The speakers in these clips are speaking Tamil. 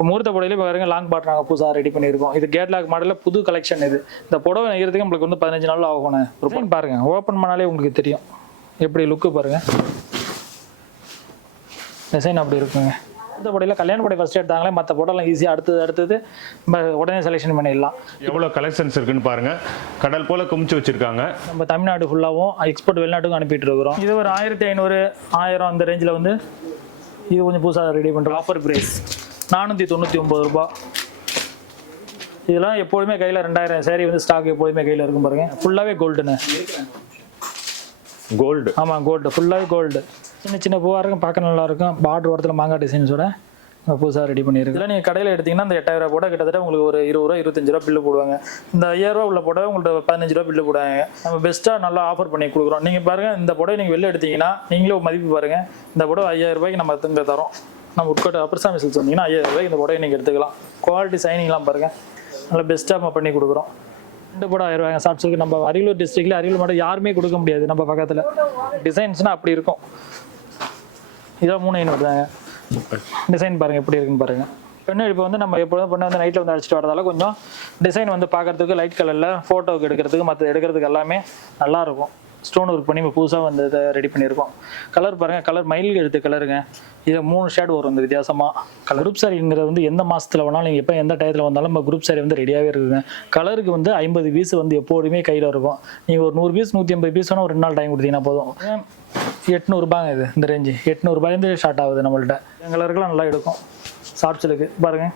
இப்போ முகூர்த்த புடவையில இப்போ பாருங்க லாங் பாட் நாங்கள் புதுசாக ரெடி பண்ணியிருக்கோம். இது கேட் லாக் மாடலில் புது கலெக்ஷன் இது. இந்த புடவை நெய்யறதுக்கு நம்மளுக்கு வந்து பதினஞ்சு நாள் ஆகணும் ஒரு பாருங்க ஓப்பன் பண்ணாலே உங்களுக்கு தெரியும். எப்படி லுக்கு பாருங்க. டிசைன் அப்படி இருக்குங்க. இந்த புடையில கல்யாண புடவை ஃபர்ஸ்ட் எடுத்தாங்களே மற்ற புடவைலாம் ஈஸியாக அடுத்தது அடுத்தது நம்ம உடனே செலெக்ஷன் பண்ணிடலாம். எவ்வளோ கலெக்ஷன்ஸ் இருக்குன்னு பாருங்க. கடல் போல குமிச்சு வச்சிருக்காங்க. நம்ம தமிழ்நாடு ஃபுல்லாகவும் எக்ஸ்போர்ட் வெளிநாட்டுக்கும் அனுப்பிட்டு இருக்கிறோம் இது ஒரு ஆயிரத்தி ஐநூறு ஆயிரம் அந்த ரேஞ்சில் வந்து இது கொஞ்சம் புதுசாக ரெடி பண்ணுறோம் ஆஃபர் பிரைஸ் நானூற்றி தொண்ணூற்றி ஒம்பது ரூபா. இதெல்லாம் எப்பொழுதுமே கையில் ரெண்டாயிரம் சேரீ வந்து ஸ்டாக் எப்பொழுதுமே கையில் இருக்கும் பாருங்க. ஃபுல்லாகவே கோல்டுன்னு கோல்டு ஆமாம் கோல்டு ஃபுல்லாகவே கோல்டு சின்ன சின்ன பூவாக இருக்கும் பார்க்க நல்லா இருக்கும். பார்டர் ஓரத்தில் மாங்காய் டிசைன்ஸோட புதுசாக ரெடி பண்ணியிருக்கு. இதில் நீங்கள் கடையில் எடுத்தீங்கன்னா அந்த எட்டாயிரம் ரூபா போட கிட்டத்தட்ட உங்களுக்கு ஒரு இருபது ரூபா இருபத்தஞ்சு ரூபா பில்லு போடுவாங்க. இந்த ஐயாயிரம் உள்ள புடவை உங்களுக்கு பதினஞ்சு ரூபா பில்லு போடுவாங்க. நம்ம பெஸ்ட்டாக நல்லா ஆஃபர் பண்ணி கொடுக்குறோம். நீங்கள் பாருங்கள் இந்த புடவை நீங்கள் வெளில எடுத்தீங்கன்னா நீங்களே ஒரு மதிப்பு பாருங்கள் இந்த புடவை ஐயாயிரம் ரூபாய்க்கு நம்ம இங்கே தரோம். நம்ம உட்கட்ட அப்பர்சாமி சில்ஸ் சொன்னீங்கன்னா ஐயாயிரம் ரூபாய்க்கு இந்த புடவை நீங்கள் எடுத்துக்கலாம். குவாலிட்டி சைனிங்லாம் பாருங்கள் நல்லா பெஸ்ட்டாக நம்ம பண்ணி கொடுக்குறோம். ரெண்டு படம் ஆயிடுவாங்க ஷார்ட் சர்க்கியூட் நம்ம அரியலூர் டிஸ்ட்ரிக்ட்ல அரியலூர் மட்டும் யாருமே கொடுக்க முடியாது நம்ம பக்கத்தில். டிசைன்ஸ்னால் அப்படி இருக்கும். இதான் மூணு ஐநூறு தாங்க. டிசைன் பாருங்கள் எப்படி இருக்குன்னு பாருங்கள் பெண்ணு இப்போ வந்து நம்ம எப்போதும் பொண்ணு வந்து நைட்டில் வந்து அடிச்சுட்டு வரதால கொஞ்சம் டிசைன் வந்து பார்க்கறதுக்கு லைட் கலரில் ஃபோட்டோவுக்கு எடுக்கிறதுக்கு மற்ற எடுக்கிறதுக்கு எல்லாமே நல்லா இருக்கும். ஸ்டோன் ஒர்க் பண்ணி இப்போ புதுசாக வந்து இதை ரெடி பண்ணியிருக்கோம். கலர் பாருங்கள் கலர் மயில் எழுத்து கலருங்க இதை மூணு ஷேட் வரும் இந்த வித்தியாசமாக கலர் குரூப் சாரிங்கிறது வந்து எந்த மாதத்தில் வேணாலும் நீங்கள் எப்போ எந்த டயத்தில் வந்தாலும் நம்ம குரூப் சாரி வந்து ரெடியாகவே இருக்குங்க. கலருக்கு வந்து ஐம்பது பீஸ் வந்து எப்போதுமே கையில் இருக்கும். நீங்கள் ஒரு நூறு பீஸ் நூற்றி ஐம்பது பீஸ் வேணால் ஒரு ரெண்டு நாள் டைம் கொடுத்தீங்கன்னா போதும். எட்நூறுபாங்க இது இந்த ரேஞ்சு எட்நூறுபாயிலேருந்து ஸ்டார்ட் ஆகுது நம்மள்கிட்ட கலருக்குலாம் நல்லா எடுக்கும். சாப்ஸிலுக்கு பாருங்கள்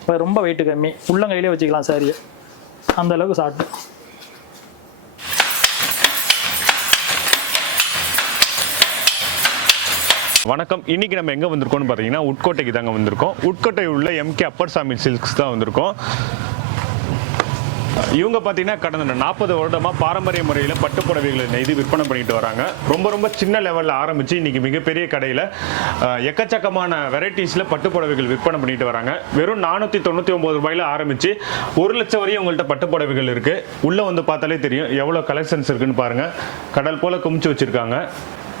இப்போ ரொம்ப வெயிட்டு கம்மி. உள்ளங்கையிலே வச்சுக்கலாம் சாரியை அந்த அளவுக்கு சாப்பிட்டு வணக்கம். இன்னைக்கு நம்ம எங்க வந்திருக்கோம்னு பார்த்தீங்கன்னா உட்கோட்டைக்கு தாங்க வந்திருக்கோம். உட்கோட்டை உள்ள எம்கே அப்பர் சாமி சில்க்ஸ் தான் வந்திருக்கோம். இவங்க பார்த்தீங்கன்னா கடந்த நாற்பது வருடமாக பாரம்பரிய முறையில் பட்டு புடவைகளை நெய்து விற்பனை பண்ணிட்டு வராங்க. ரொம்ப ரொம்ப சின்ன லெவலில் ஆரம்பித்து இன்றைக்கி மிகப்பெரிய கடையில் எக்கச்சக்கமான வெரைட்டிஸில் பட்டு புடவைகள் விற்பனை பண்ணிட்டு வராங்க. வெறும் நானூற்றி தொண்ணூற்றி ஒம்பது ரூபாயில ஆரம்பித்து ஒரு லட்சம் வரையும் உங்கள்கிட்ட பட்டு புடவைகள் இருக்குது உள்ளே வந்து பார்த்தாலே தெரியும் எவ்வளோ கலெக்ஷன்ஸ் இருக்குன்னு பாருங்கள் கடல் போல் குமிச்சு வச்சுருக்காங்க.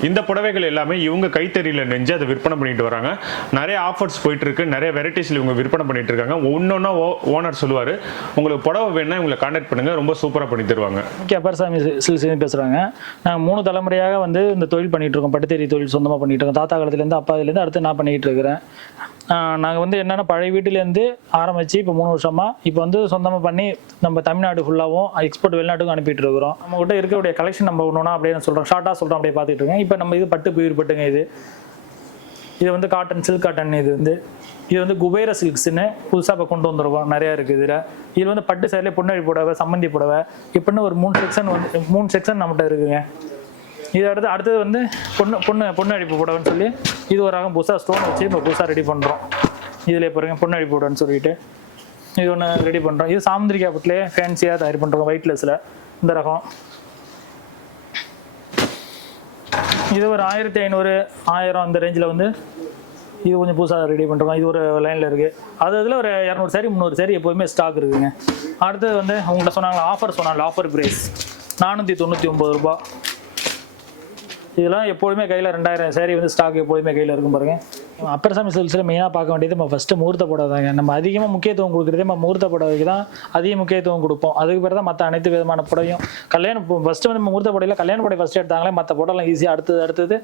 இந்த புடவைகள் எல்லாமே இவங்க கைத்தறியில் நெஞ்சு அதை விற்பனை பண்ணிட்டு வராங்க. நிறைய ஆஃபர்ஸ் போயிட்டு இருக்கு. நிறைய வெரைட்டிஸ்ல இவங்க விற்பனை பண்ணிட்டு இருக்காங்க. ஒன்னொன்னா ஓனர் சொல்லுவார் உங்களுக்கு புடவை வேணா இவங்களை கான்டாக்ட் பண்ணுங்க. ரொம்ப சூப்பராக பண்ணி தருவாங்க. ஓகே அப்பர்சாமி சில்சின்னு பேசுகிறாங்க நாங்கள் மூணு தலைமுறையாக வந்து இந்த தொழில் பண்ணிட்டு இருக்கோம். பட்டுத்தறி தொழில் சொந்தமாக பண்ணிகிட்டு இருக்கோம். தாத்தா காலத்துலேருந்து அப்பாதுலேருந்து அடுத்து நான் பண்ணிகிட்டு இருக்கிறேன். நாங்கள் வந்து என்னென்னா பழைய வீட்டிலேருந்து ஆரம்பித்து இப்போ மூணு வருஷமாக இப்போ வந்து சொந்தமாக பண்ணி நம்ம தமிழ்நாடு ஃபுல்லாகவும் எக்ஸ்போர்ட் வெளிநாட்டுக்கும் அனுப்பிட்டு இருக்கிறோம் நம்மகிட்ட இருக்கக்கூடிய கலெக்ஷன் நம்ம ஒன்றுனா அப்படியே சொல்கிறோம் ஷார்ட்டாக சொல்கிறோம் அப்படியே பார்த்துட்டு இருக்கேன் இப்போ நம்ம இது பட்டு பியூர் பட்டுங்க இது. இது வந்து காட்டன் சில்க் காட்டன் இது வந்து. இது வந்து குபேர சில்க்ஸ்னு புதுசாக இப்போ கொண்டு வந்துருக்கோம். நிறையா இருக்குது இதில். இது வந்து பட்டு சைடில் பொன்னழி புடவை சம்மந்தி புடவை. இப்படின்னு ஒரு மூணு செக்ஷன் வந்து மூணு செக்ஷன் நம்மகிட்ட இருக்குங்க. இது அடுத்து அடுத்தது வந்து பொண்ணு பொண்ணு பொண்ணு அடிப்பு புடவைன்னு சொல்லி இது ஒரு ரகம் புதுசாக ஸ்டோன் வச்சு இப்போ புதுசாக ரெடி பண்ணுறோம் இதில் பாருங்கள் பொண்ணு அடிப்பு புடவைன்னு சொல்லிட்டு. இது ஒன்று ரெடி பண்ணுறோம் இது சாமுந்திரிக்கா புட்லேயே ஃபேன்சியாக தயார் பண்ணுறோம் ஒயிட்லெஸில் இந்த ரகம். இது ஒரு ஆயிரத்தி ஐநூறு ஆயிரம் அந்த ரேஞ்சில் வந்து இது கொஞ்சம் புதுசாக ரெடி பண்ணுறோம் இது ஒரு லைனில் இருக்குது அது இதில் ஒரு இரநூறு சாரி முந்நூறு சாரி எப்போதுமே ஸ்டாக் இருக்குதுங்க அடுத்தது வந்து உங்கள்கிட்ட சொன்னாங்களா ஆஃபர் சொன்னாங்க ஆஃபர் ப்ரைஸ் நானூற்றி தொண்ணூற்றி ஒம்பது ரூபா இதெல்லாம் எப்பொழுதுமே கையில் ரெண்டாயிரம் சேரீ வந்து ஸ்டாக் எப்பொழுதுமே கையில் இருக்கும் பாருங்க. அப்பர் சாமி சில்ஸில் மெயினாக பார்க்க வேண்டியது நம்ம ஃபஸ்ட்டு முகூர்த்த புடவை தாங்க. நம்ம அதிகமாக முக்கியத்துவம் கொடுக்குறதே நம்ம முகூர்த்த புடவைக்கு தான் அதிக முக்கியத்துவம் கொடுப்போம். அதுக்கு பிறகு தான் மற்ற அனைத்து விதமான புடவையும் கல்யாணம் ஃபஸ்ட்டு வந்து முகூர்த்த புடவையில் கல்யாண புடவை ஃபஸ்ட்டு எடுத்தாங்களே மற்ற புடவைலாம் ஈஸியாக அடுத்தது அடுத்தது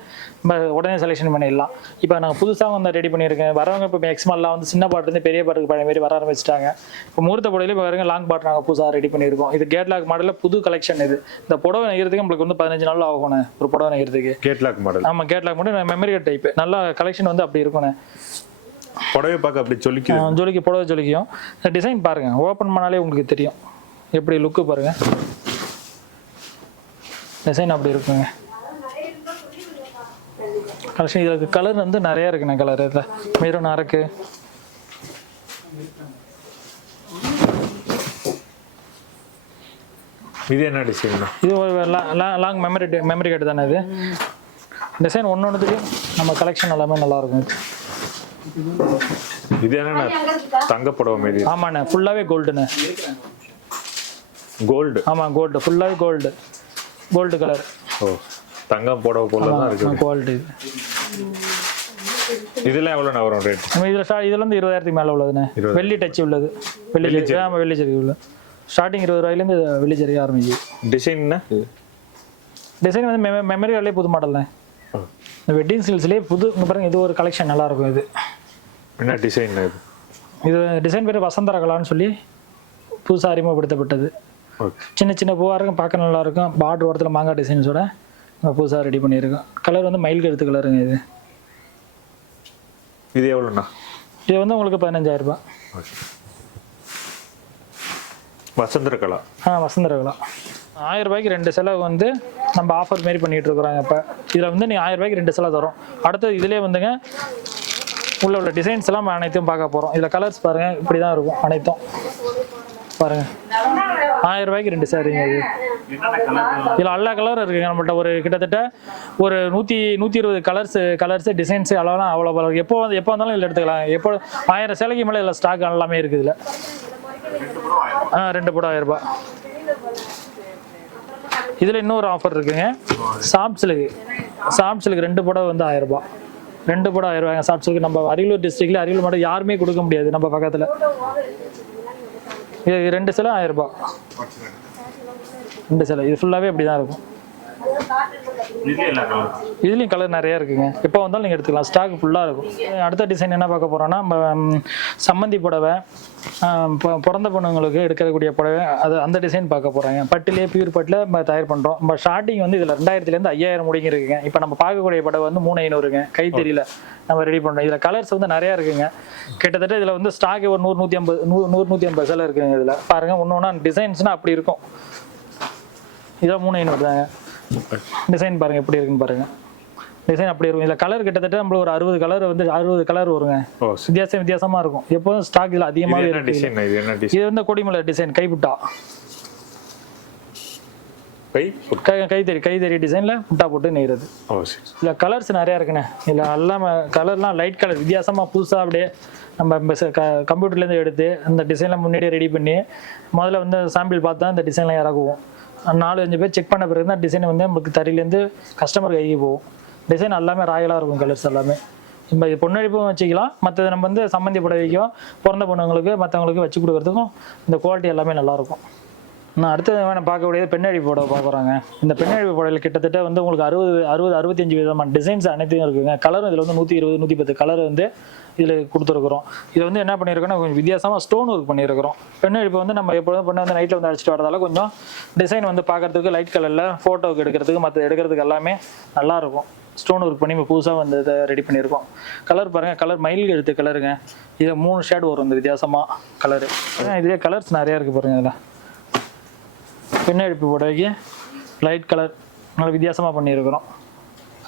நம்ம உடனே செலெக்ஷன் பண்ணிடலாம். இப்போ நாங்கள் புதுசாக வந்து ரெடி பண்ணியிருக்கேன். வரவங்க இப்போ மேக்ஸிமம்லாம் வந்து சின்ன பாட்டுலேருந்து பெரிய பாட்டுக்கு பழைய மாதிரி வர ஆரம்பிச்சிட்டாங்க. இப்போ முகூர்த்த புடவையில் இப்போ வரங்க லாங் பாட்டு நாங்கள் புதுசாக ரெடி பண்ணியிருக்கோம். இது கேட் லாக் மாடலில் புது கலெக்ஷன் இது. இந்த புடவை நெய்யறதுக்கு நம்மளுக்கு வந்து பதினஞ்சு நாள் ஆகணும் ஒரு புடவை நெய்யறதுக்கு. கேட்லாக் மாடல் ஆமாம் கேட்லாக் மட்டும் மெமரி டைப் நல்லா கலெக்ஷன் வந்து அப்படி இருக்குண்ணே புடவை பார்க்க அப்படி ஆஹ் ஜொலிக்கு புடவை ஜொலிக்கும். டிசைன் பாருங்க ஓப்பன் பண்ணாலே உங்களுக்கு தெரியும். எப்படி லுக்கு பாருங்க. டிசைன் அப்படி இருக்குங்க. கலெக்ஷன் இதுக்கு கலர் வந்து நிறைய இருக்குண்ணே கலர் இதில். மெரூன் அரக்கு. இது என்ன டிசைன் இது ஒரு லாங் மெமரி மெமரி கார்டு தானே இது? டிசைன் ஒன்று ஒன்றுத்துலையும் நம்ம கலெக்ஷன் எல்லாமே நல்லா இருக்கும். இது என்ன தங்க புடவை மாரி ஆமாண்ணே ஃபுல்லாகவே கோல்டுண்ணே கோல்டு ஆமாம் கோல்டு ஃபுல்லாகவே கோல்டு கோல்டு கலர் ஓ தங்கம் புடவை போல தான் இருக்கு குவாலிட்டி இதெல்லாம் எவ்வளோண்ணா வரும் ரேட் நம்ம இதில் ஸ்டா இதுல இருந்து இருபதாயிரத்துக்கு மேலே உள்ளதுண்ணே. வெள்ளி டச் உள்ளது. வெள்ளி ஜெரி ஆமாம் வெள்ளி ஜெரி உள்ளது ஸ்டார்டிங் இருபது ரூபாயிலேருந்து வெள்ளி ஜெரி ஆரம்பிக்குது. டிசைன்னா டிசைன் வந்து மெம மெமரி கார்ட்லேயே புது மாடல்ண்ணே இந்த வெட்டிங் சில்ஸ்லேயே புது பாருங்க இது ஒரு கலெக்ஷன் நல்லா இருக்கும் இது. என்ன டிசைன் இது? இது டிசைன் பேர் வசந்தர கலான்னு சொல்லி புதுசாக அறிமுகப்படுத்தப்பட்டது. ஓகே சின்ன சின்ன பூவாக இருக்கும் பார்க்க நல்லா இருக்கும் பார்டர் ஓரத்தில் மாங்காய் டிசைன்ஸோட நம்ம புதுசாக ரெடி பண்ணியிருக்கோம். கலர் வந்து மயில் கருத்து கலருங்க இது. இது எவ்வளோண்ணா? இது வந்து உங்களுக்கு பதினஞ்சாயிரம் ரூபாய். ஓகே வசந்தர கலா? ஆ வசந்தர கலா. ஆயிரம் ரூபாய்க்கு ரெண்டு செலவு வந்து நம்ம ஆஃபர் மாரி பண்ணிட்டு இருக்கிறாங்க இப்போ. இதில் வந்து நீ ஆயிரம் ரூபாய்க்கு ரெண்டு செலவு தரோம். அடுத்தது இதுலேயே வந்துங்க உள்ள உள்ள டிசைன்ஸ் எல்லாம் நம்ம அனைத்தையும் பார்க்க போகிறோம் இதில் கலர்ஸ் பாருங்கள் இப்படி தான் இருக்கும் அனைத்தும். பாருங்க. ஆயிரம் ரூபாய்க்கு ரெண்டு சாரிங்க இது. இதில் எல்லா கலரும் இருக்குங்க நம்மள்ட்ட. ஒரு கிட்டத்தட்ட ஒரு நூற்றி நூற்றி இருபது கலர்ஸ் கலர்ஸ் டிசைன்ஸ் அளவெல்லாம் அவ்வளோ பல எப்போ வந்து எப்போ வந்தாலும் இதில் எடுத்துக்கலாம். எப்போ ஆயிரம் சேலைக்கு மேலே இதில் ஸ்டாக் எல்லாமே இருக்குது இதில். ஆ ரெண்டு போட ஆயிரம் ரூபாய். இதில் இன்னொரு ஆஃபர் இருக்குங்க. சாப்ஸிலுக்கு சாப்ஸிலுக்கு ரெண்டு புடவை வந்து ஆயிரம் ரூபாய். ரெண்டு புடவை ஆயிரம் ரூபாய் சாப்ஸிலுக்கு நம்ம அரியலூர் டிஸ்ட்ரிக்ட்ல அரியலூர் மட்டும் யாருமே கொடுக்க முடியாது நம்ம பக்கத்தில். இது ரெண்டு சிலை ஆயிரம் ரூபாய். ரெண்டு சிலை. இது ஃபுல்லாகவே அப்படி தான் இருக்கும். இதுலேயும் கலர் நிறைய இருக்குங்க. எப்போ வந்தாலும் நீங்கள் எடுத்துக்கலாம். ஸ்டாக் ஃபுல்லாக இருக்கும். அடுத்த டிசைன் என்ன பார்க்க போகிறோன்னா நம்ம சம்மந்தி புடவை பிறந்த பொண்ணுங்களுக்கு எடுக்கக்கூடிய புடவை அது அந்த டிசைன் பார்க்க போகிறாங்க பட்டிலே பியூர் பட்டில் நம்ம தயார் பண்ணுறோம் நம்ம ஸ்டார்டிங் வந்து இதில் ரெண்டாயிரத்துலேருந்து ஐயாயிரம் முடிங்க இருக்குங்க இப்போ நம்ம பார்க்கக்கூடிய புடவை வந்து மூணு ஐநூறுங்க. கைத்தறியில் நம்ம ரெடி பண்ணுறோம் இதில் கலர்ஸ் வந்து நிறையா இருக்குங்க. கிட்டத்தட்ட இதில் வந்து ஸ்டாக் ஒரு நூறு நூற்றி ஐம்பது நூறு நூறு நூற்றி ஐம்பது சில இருக்குங்க இதில். பாருங்கள் ஒன்று ஒன்றா டிசைன்ஸ்னால் அப்படி இருக்கும். இதெல்லாம் மூணு ஐநூறு தாங்க. டிசைன் பாருங்க எப்படி இருக்குன்னு பாருங்க. டிசைன் அப்படி இருக்கும். இதில் கலர் கிட்டத்தட்ட நம்மளுக்கு ஒரு அறுபது கலர் வந்து அறுபது கலர் வருங்க. வித்தியாசம் வித்தியாசமா இருக்கும். எப்போதும் ஸ்டாக் இதில் டிசைன் இது வந்து கொடிமலை டிசைன் கைப்புட்டா. கை கை கைத்தறி கைத்தறி டிசைனில் புட்டா போட்டு நெய்கிறது இதில் கலர்ஸ் நிறையா இருக்குண்ணே. இதில் எல்லாம் கலர்லாம் லைட் கலர் வித்தியாசமாக புதுசாக அப்படியே நம்ம கம்ப்யூட்டர்லேருந்து எடுத்து அந்த டிசைன்லாம் முன்னாடியே ரெடி பண்ணி முதல்ல வந்து சாம்பிள் பார்த்து இந்த டிசைன்லாம் இறக்குவோம். நாலு அஞ்சு பேர் செக் பண்ண பிறகு தான் டிசைன் வந்து நம்மளுக்கு தறியிலேருந்து கஸ்டமர் கைக்கு போகும். டிசைன் எல்லாமே ராயலாக இருக்கும் கலர்ஸ் எல்லாமே. நம்ம இது பொண்ணடிப்பும் வச்சுக்கலாம். மற்றது நம்ம வந்து சம்மந்தி புடவைக்கும் பிறந்த பொண்ணுங்களுக்கு மற்றவங்களுக்கு வச்சு கொடுக்கறதுக்கும் இந்த குவாலிட்டி எல்லாமே நல்லாயிருக்கும் நான் அடுத்தது வேணும் பார்க்கக்கூடியது பெண்ணடிப்பு புடவை பார்க்குறாங்க இந்த பெண்ணழிவு புடவையில் கிட்டத்தட்ட வந்து உங்களுக்கு அறுபது அறுபது அறுபத்தஞ்சு விதமான டிசைன்ஸ் அனைத்தையும் இருக்குங்க. கலரும் இதில் வந்து நூற்றி இருபது நூற்றி பத்து கலர் வந்து இதில் கொடுத்துருக்குறோம். இது வந்து என்ன பண்ணியிருக்கோம்னா கொஞ்சம் வித்தியாசமாக ஸ்டோன் ஒர்க் பண்ணியிருக்கிறோம். பெண்ணடிப்பு வந்து நம்ம எப்பொழுதும் பொண்ணு வந்து நைட்டில் வந்து அடிச்சுட்டு வரதால கொஞ்சம் டிசைன் வந்து பார்க்கறதுக்கு லைட் கலரில் ஃபோட்டோவுக்கு எடுக்கிறதுக்கு மற்ற எடுக்கிறதுக்கு எல்லாமே நல்லாயிருக்கும் ஸ்டோன் ஒர்க் பண்ணி இப்போ புதுசாக வந்து இதை ரெடி பண்ணியிருக்கோம். கலர் பாருங்கள் கலர் மயில் எழுத்து கலருங்க இதில் மூணு ஷேட் வரும் இந்த வித்தியாசமாக கலரு இதுலேயே கலர்ஸ் நிறையா இருக்குது பாருங்கள் இதில். பின்னடிப்பு புடவைக்கு லைட் கலர் நல்லா வித்தியாசமாக பண்ணியிருக்கிறோம்.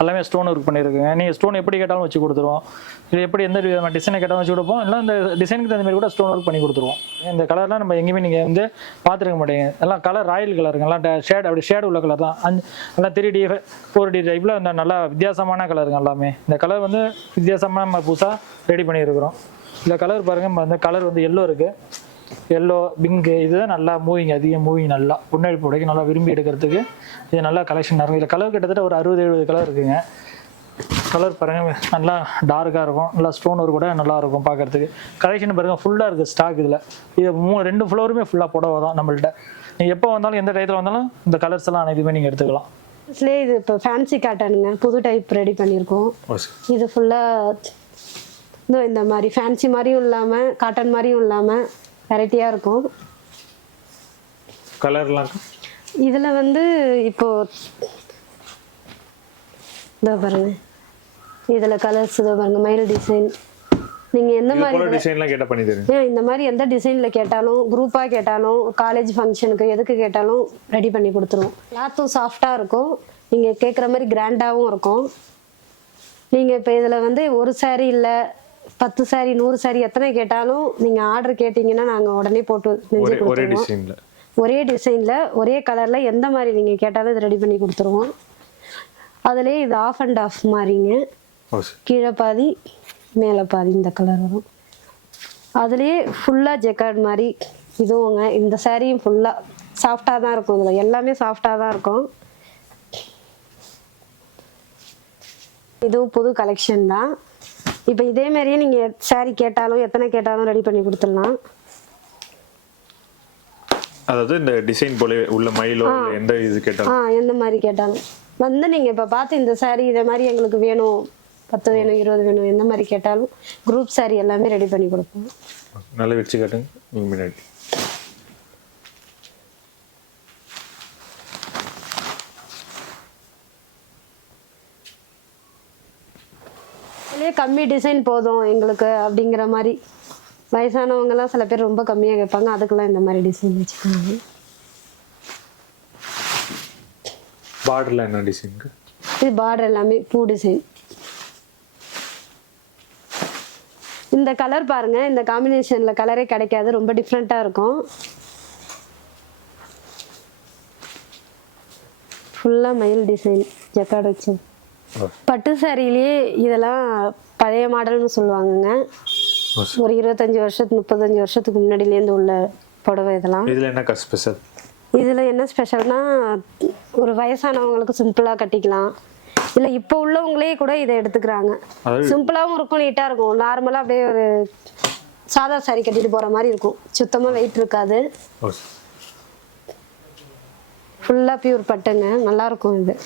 எல்லாமே ஸ்டோன் ஒர்க் பண்ணியிருக்குங்க. நீங்கள் ஸ்டோன் எப்படி கேட்டாலும் வச்சு கொடுத்துருவோம். இது எப்படி எந்த விதமான டிசைனை கேட்டாலும் வச்சு கொடுப்போம். இல்லை இந்த டிசைனுக்கு தகுந்த மாதிரி கூட ஸ்டோன் ஒர்க் பண்ணி கொடுத்துருவோம். இந்த கலர்லாம் நம்ம எங்கேயுமே நீங்கள் வந்து பார்த்துருக்க மாட்டீங்க. எல்லாம் கலர் ராயல் கலருங்க எல்லாம் ஷேட் அப்படி ஷேடு உள்ள கலர் தான். அஞ்சு எல்லாம் த்ரீ டி ஃபோர் டி டைப்பில் இந்த நல்லா வித்தியாசமான கலருங்க எல்லாமே. இந்த கலர் வந்து வித்தியாசமாக நம்ம புதுசாக ரெடி பண்ணியிருக்கிறோம். இந்த கலர் பாருங்கள் இந்த கலர் வந்து எல்லோ இருக்குது எல்லோ பிங்கு இதுதான் நல்லா மூவிங் அதிகம் மூவிங் நல்லா. புன்னழி புடைக்கு நல்லா விரும்பி எடுக்கிறதுக்கு. இது நல்லா கலெக்ஷன் இருக்கும் இதில் கலர் கிட்டத்தட்ட ஒரு அறுபது எழுபது கலர் இருக்குங்க. கலர் பாருங்க நல்லா டார்க்காக இருக்கும். நல்லா ஸ்டோன் ஒரு கூட நல்லா இருக்கும் பார்க்கறதுக்கு. கலெக்ஷன் பாருங்க ஃபுல்லாக இருக்குது ஸ்டாக் இதில். இது மூணு ரெண்டு ஃப்ளோருமே ஃபுல்லாக புடவை தான் நம்மள்ட்ட. நீங்கள் எப்போ வந்தாலும் எந்த டயத்தில் வந்தாலும் இந்த கலர்ஸ் எல்லாம் அனைத்துமே நீங்கள் எடுத்துக்கலாம். இதுலேயே இது இப்போ ஃபேன்சி காட்டனுங்க புது டைப் ரெடி பண்ணியிருக்கோம். இது ஃபுல்லாக இந்த மாதிரி ஃபேன்சி மாதிரியும் இல்லாமல் காட்டன் மாதிரியும் இல்லாமல் வெரைட்டியாக இருக்கும். கலர்லாம் இதில் வந்து இப்போ இதோ பாருங்க. இதில் கலர்ஸ் இதோ பாருங்க மயில் டிசைன் நீங்கள் எந்த மாதிரி டிசைன்லாம் கேட்டால் பண்ணி தருங்க இந்த மாதிரி எந்த டிசைனில் கேட்டாலும் குரூப்பாக கேட்டாலும் காலேஜ் ஃபங்க்ஷனுக்கு எதுக்கு கேட்டாலும் ரெடி பண்ணி கொடுத்துருவோம். கிளாத்தும் சாஃப்டாக இருக்கும். நீங்கள் கேட்குற மாதிரி கிராண்டாகவும் இருக்கும். நீங்கள் இப்போ இதில் வந்து ஒரு saree இல்லை பத்து saree நூறு saree எத்தனை கேட்டாலும் நீங்கள் ஆர்டர் கேட்டிங்கன்னா நாங்கள் உடனே போட்டு நெஞ்சு கொடுத்துருவோம். ஒரே டிசைனில் ஒரே கலரில் எந்த மாதிரி நீங்கள் கேட்டாலும் இது ரெடி பண்ணி கொடுத்துருவோம். அதுலேயே இது ஆஃப் அண்ட் ஆஃப் மாதிரிங்க சரி. கீழே பாதி மேலே பாதி இந்த கலர் வரும். அதுலேயே ஃபுல்லாக ஜெக்கார்ட் மாதிரி இதுவுங்க. இந்த சாரியும் ஃபுல்லாக சாஃப்டாக தான் இருக்கும் இதில். எல்லாமே சாஃப்டாக தான் இருக்கும். இதுவும் புது கலெக்ஷன் தான். இப்போ இதே மாதிரியே நீங்கள் saree கேட்டாலும் எத்தனை கேட்டாலும் ரெடி பண்ணி கொடுத்துடலாம். அதாவது இந்த டிசைன் போல உள்ள மயிலோ எந்த இது கேட்டாலும்? ஆ எந்த மாதிரி கேட்டாலும். வந்து நீங்கள் இப்போ பார்த்து இந்த saree இதே மாதிரி எங்களுக்கு வேணும். பத்து வேணும் இருபது வேணும் எந்த மாதிரி கேட்டாலும் குரூப் saree எல்லாமே ரெடி பண்ணி கொடுப்போம். நல்லா வச்சு காட்டுங்க. முன்னாடி இதுலேயே கம்மி டிசைன் போதும் எங்களுக்கு அப்படிங்கிற மாதிரி. வயசானவங்கலாம் சில பேர் ரொம்ப கம்மியாக கேட்பாங்க. அதுக்கெல்லாம் இந்த மாதிரி டிசைன் வச்சுக்கோங்க. பார்டர்ல என்ன டிசைனுக்கு இது பார்டர் எல்லாமே பூ டிசைன் இந்த கலர் பாருங்க. இந்த காம்பினேஷன்ல கலரே கிடைக்காது. ரொம்ப டிஃப்ரெண்டா இருக்கும். ஃபுல்லா மயில் டிசைன் ஜக்கார்டு வச்சு பட்டு சாரிலேயே இதெல்லாம் பழைய மாடல்னு சொல்லுவாங்கங்க. ஒரு இருபத்தஞ்சி வருஷத்துக்கு முப்பத்தஞ்சு வருஷத்துக்கு முன்னாடிலேருந்து உள்ள புடவை இதெல்லாம். இதுல என்ன ஸ்பெஷல் இதில் என்ன ஸ்பெஷல்னா ஒரு வயசானவங்களுக்கு சிம்பிளாக கட்டிக்கலாம். இல்லை இப்போ உள்ளவங்களே கூட இதை எடுத்துக்கிறாங்க. சிம்பிளாகவும் இருக்கும் நீட்டாக இருக்கும். நார்மலாக அப்படியே ஒரு சாதா சாரி கட்டிட்டு போகிற மாதிரி இருக்கும். சுத்தமாக வெயிட் இருக்காது. ஃபுல்லாக பியூர் பட்டுங்க. நல்லா இருக்கும் இது.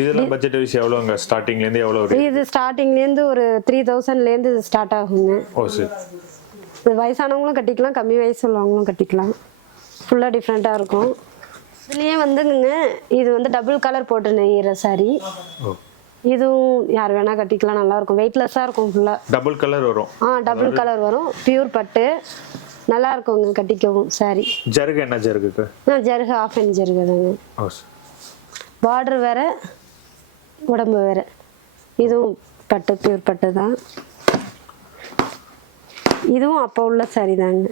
இதெல்லாம் பட்ஜெட் விஷயம் எவ்வளோங்க ஸ்டார்டிங்ல இருந்து எவ்வளோ இது ஸ்டார்டிங்லேருந்து ஒரு த்ரீ தௌசண்ட்லேருந்து இது ஸ்டார்ட் ஆகுங்க. ஓ சரி. இது வயசானவங்களும் கட்டிக்கலாம் கம்மி வயசு உள்ளவங்களும் கட்டிக்கலாம் ஃபுல்லாக டிஃப்ரெண்ட்டாக இருக்கும். இதுலேயே வந்துங்க இது வந்து டபுள் கலர் போட்டு நெய்கிற சாரி இதுவும் யார் வேணால் கட்டிக்கலாம் நல்லா இருக்கும். வெயிட்லெஸ்ஸாக இருக்கும் ஃபுல்லாக டபுள் கலர் வரும். ஆ டபுள் கலர் வரும். பியூர் பட்டு. நல்லா இருக்குங்க கட்டிக்கவும் சாரி ஜருகு என்ன ஜருகுக்கு? ஆ ஜருகு ஆஃப் அண்ட் ஜருகு தாங்க. பார்டர் வேற. உடம்பு வேற. இதுவும் பட்டு பியூர் பட்டு தான் இதுவும் அப்போ உள்ள சாரி தாங்க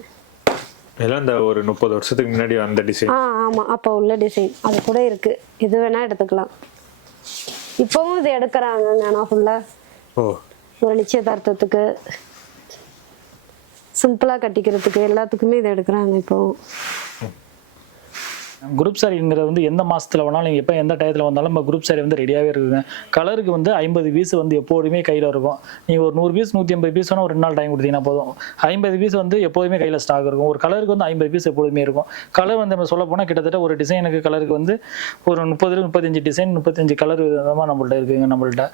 இதெல்லாம் இந்த ஒரு முப்பது வருஷத்துக்கு முன்னாடி அந்த டிசைன் ஆ ஆமாம் அப்போ உள்ள டிசைன் அது கூட இருக்கு. எது வேணா எடுத்துக்கலாம். இப்போவும் இது எடுக்கிறாங்க ஆனால் ஃபுல்லாக ஓ. ஒரு நிச்சயதார்த்தத்துக்கு சிம்பிளாக கட்டிக்கிறதுக்கு எல்லாத்துக்குமே இது எடுக்கிறாங்க இப்போ குரூப் சாரிங்கிறது வந்து எந்த மாதத்தில் வேணாலும் நீங்கள் எப்போ எந்த டயத்தில் வந்தாலும் நம்ம குரூப் சாரி வந்து ரெடியாகவே இருக்குங்க. கலருக்கு வந்து ஐம்பது பீஸ் வந்து எப்போதுமே கையில் இருக்கும். நீங்கள் ஒரு நூறு பீஸ் நூற்றி ஐம்பது பீஸ் வேணால் ஒரு ரெண்டு நாள் டைம் கொடுத்தீங்கன்னா போதும். ஐம்பது பீஸ் வந்து எப்போதுமே கையில் ஸ்டாக் இருக்கும். ஒரு கலருக்கு வந்து ஐம்பது பீஸ் எப்போதுமே இருக்கும். கலர் வந்து நம்ம சொல்ல போனால் கிட்டத்தட்ட ஒரு டிசைனுக்கு கலருக்கு வந்து ஒரு முப்பது முப்பத்தஞ்சு டிசைன் முப்பத்தஞ்சு கலர் விதமாக நம்மள்ட்ட இருக்குங்க நம்மள்ட்ட.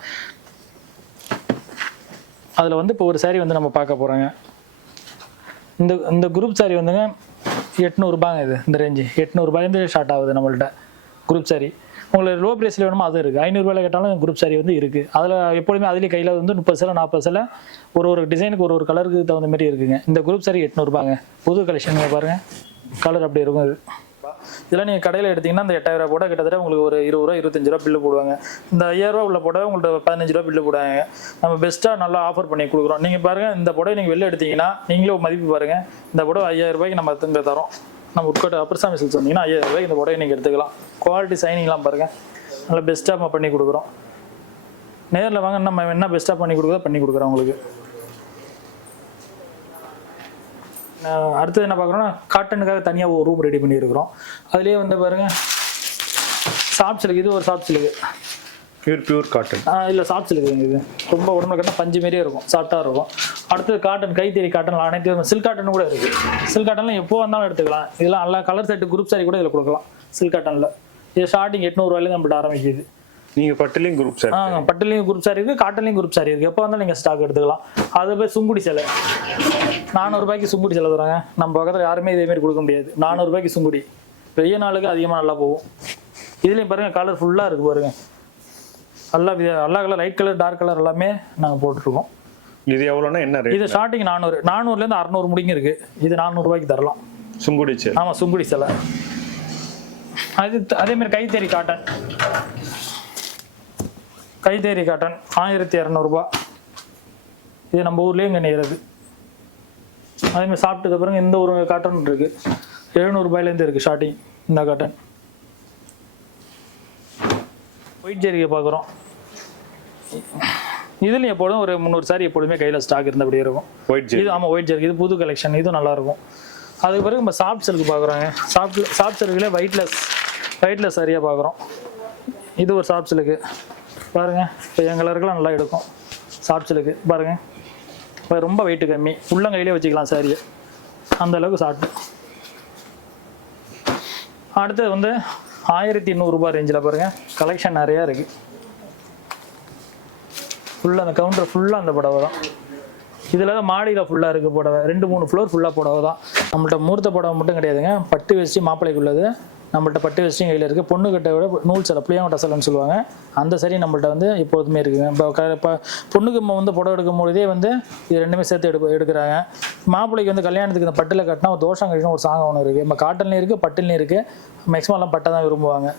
அதில் வந்து இப்போ ஒரு சாரி வந்து நம்ம பார்க்க போகிறோங்க இந்த இந்த குரூப் சாரி வந்துங்க எட்நூறுபாங்க இது இந்த ரேஞ்சு எட்நூறுபாயிலேருந்து ஸ்டார்ட் ஆகுது நம்மள்ட்ட. குரூப் சாரி உங்களுக்கு லோ ப்ரைஸில் வேணுமோ அது இருக்குது ஐநூறுரூவாயில் கேட்டாலும் குரூப் சாரி வந்து இருக்குது அதில் எப்பொழுதுமே அதுலேயே கையில் வந்து முப்பது சில நாற்பது சில ஒரு ஒரு டிசைனுக்கு ஒரு ஒரு கலருக்கு தகுந்த மாதிரி இருக்குங்க. இந்த குரூப் சாரி எட்நூறுபாங்க. புது கலெக்ஷன் பாருங்கள் கலர் அப்படி இருக்கும் இது. இதெல்லாம் நீங்கள் கடையில் எடுத்தீங்கன்னா இந்த எட்டாயிரம் ரூபா போட கிட்டத்தட்ட உங்களுக்கு ஒரு இருபது ரூபா இருபத்தஞ்சு ரூபா பில்லு போடுவாங்க. இந்த ஐயாயிரம் ரூபா உள்ள புடவை உங்கள்கிட்ட பதினஞ்சு ரூபா பில்லு போடுவாங்க. நம்ம பெஸ்ட்டாக நல்லா ஆஃபர் பண்ணி கொடுக்குறோம். நீங்கள் பாருங்கள் இந்த புடவை நீங்கள் வெளில எடுத்தீங்கன்னா நீங்களே ஒரு மதிப்பு பாருங்கள் இந்த புடவை ஐயாயிரம் ரூபாய்க்கு நம்ம திரும்ப தரோம். நம்ம உட்கோட்டை அப்பர்சாமி சில்ஸ் வந்தீங்கன்னா ஐயாயிரம் ரூபாய்க்கு இந்த புடவை நீங்கள் எடுத்துக்கலாம். குவாலிட்டி சைனிங்லாம் பாருங்கள் நல்லா பெஸ்ட்டாக நம்ம பண்ணி கொடுக்குறோம். நேரில் வாங்க நம்ம என்ன பெஸ்ட்டாக பண்ணி கொடுக்குறதோ பண்ணி கொடுக்குறோம் உங்களுக்கு நான் அடுத்தது என்ன பார்க்குறோன்னா காட்டனுக்காக தனியாக ஒரு ரூம் ரெடி பண்ணியிருக்கிறோம். அதுலேயே வந்து பாருங்க சாஃப்ட் சில்க் இது ஒரு soft silk pure pure cotton இல்லை சாஃப்ட் சில்க் இது. ரொம்ப உடம்புல கட்டினா பஞ்சு மாரியே இருக்கும். சாஃப்டாக இருக்கும். அடுத்தது காட்டன் கைத்தறி காட்டன் அனைத்து சில்க் காட்டன் கூட இருக்குது சில்க் காட்டன்லாம் எப்போ வந்தாலும் எடுத்துக்கலாம். இதெல்லாம் நல்லா கலர் செட்டு குரூப் சாரி கூட இதில் கொடுக்கலாம். சில்க் காட்டனில் இது ஸ்டார்டிங் எட்நூறுவாயிலேருந்து நம்மள்ட்ட ஆரம்பிக்குது. நீங்க பட்டுலையும் குரூப் சார் ஆ பட்டுலையும் குரூப் சாரி இருக்குது காட்டன்லையும் குரூப் சாரி இருக்குது எப்போ வந்தாலும் நீங்கள் ஸ்டாக் எடுத்துக்கலாம். அது போய் சுங்குடி சிலை. நானூறுபாய்க்கு சுங்குடி சிலை தராங்க. நம்ம பக்கத்தில் யாருமே இதே மாதிரி கொடுக்க முடியாது. நானூறுபாய்க்கு சுங்குடி. வெய்ய நாளுக்கு அதிகமாக நல்லா போகும். இதுலேயும் பாருங்கள் கலர் ஃபுல்லாக இருக்குது பாருங்கள் நல்லா எல்லா colour light colour dark colour எல்லாமே நாங்கள் போட்டுருக்கோம். இது எவ்வளோன்னா என்ன இது ரேட் ஸ்டார்டிங் நானூறு. நானூறுலேருந்து அறநூறு முடிங்க இருக்குது இது நானூறுபாய்க்கு தரலாம். சுங்குடி சார் ஆமாம் சுங்குடி சிலை. அது அதே மாதிரி கைத்தறி காட்டன் கைத்தறி காட்டன் ஆயிரத்தி இரநூறுபா. இது நம்ம ஊர்லேயே இங்கே நெய்கிறது அதேமாதிரி சாப்பிட்டது பிறகு இந்த ஒரு காட்டன் இருக்குது எழுநூறுபாயிலேருந்து இருக்குது ஸ்டார்டிங் இந்த காட்டன். ஒயிட் ஜெரிகை பார்க்குறோம். இதுலையும் எப்போதும் ஒரு முந்நூறு சாரி எப்பொழுதுமே கையில் ஸ்டாக் இருந்தபடியே இருக்கும். ஒயிட் இது ஆமாம் ஒயிட் ஜெர்க் இது புது கலெக்ஷன் இதுவும் நல்லா இருக்கும். அதுக்கு பிறகு நம்ம சாஃப்ட் சில்க் பார்க்குறோங்க. சாஃப்ட் சாஃப்ட் சில்கில் வெயிட்லெஸ் வெயிட்லெஸ் சரியாக பார்க்குறோம். இது ஒரு சாஃப்ட் சில்க்கு பாருங்கள் இப்போ என் கலருக்குலாம் நல்லா எடுக்கும். சாஃப்ட் பாருங்கள் இப்போ ரொம்ப வெயிட்டு கம்மி. உள்ளங்கையிலே வச்சுக்கலாம் சாரியை அந்த அளவுக்கு சாப்பிட்டு அடுத்தது வந்து ஆயிரத்தி நூறுரூபா ரேஞ்சில் பாருங்கள் கலெக்ஷன் நிறையா இருக்குது ஃபுல்லாக அந்த கவுண்டர் ஃபுல்லாக அந்த புடவை தான். இதில் தான் மாடியில் ஃபுல்லாக இருக்குது புடவை. ரெண்டு மூணு ஃப்ளோர் ஃபுல்லாக புடவை தான். நம்மள்ட்ட மூர்த்த புடவை மட்டும் கிடையாதுங்க. பட்டு வச்சு மாப்பிள்ளைக்கு உள்ளது நம்மள்ட்ட பட்டு வேஷ்டியும் கையில் இருக்குது பொண்ணு கட்டை விட நூல் சில புளியாங்கட்ட சிலன்னு சொல்லுவாங்க. அந்த சரி நம்மள்ட்ட வந்து எப்போதுமே இருக்குங்க. இப்போ க இப்போ பொண்ணுக்கு வந்து புடவை எடுக்கும் பொழுதே வந்து இது ரெண்டுமே சேர்த்து எடுப்பு எடுக்கிறாங்க. மாப்பிள்ளைக்கு வந்து கல்யாணத்துக்கு இந்த பட்டில் கட்டினா ஒரு தோஷம் கழிக்கணும் ஒரு சாங்கம் ஒன்று இருக்குது நம்ம காட்டன்லேயும் இருக்குது பட்டிலையும் இருக்குது மேக்ஸிமம் எல்லாம் பட்டை தான் விரும்புவாங்க.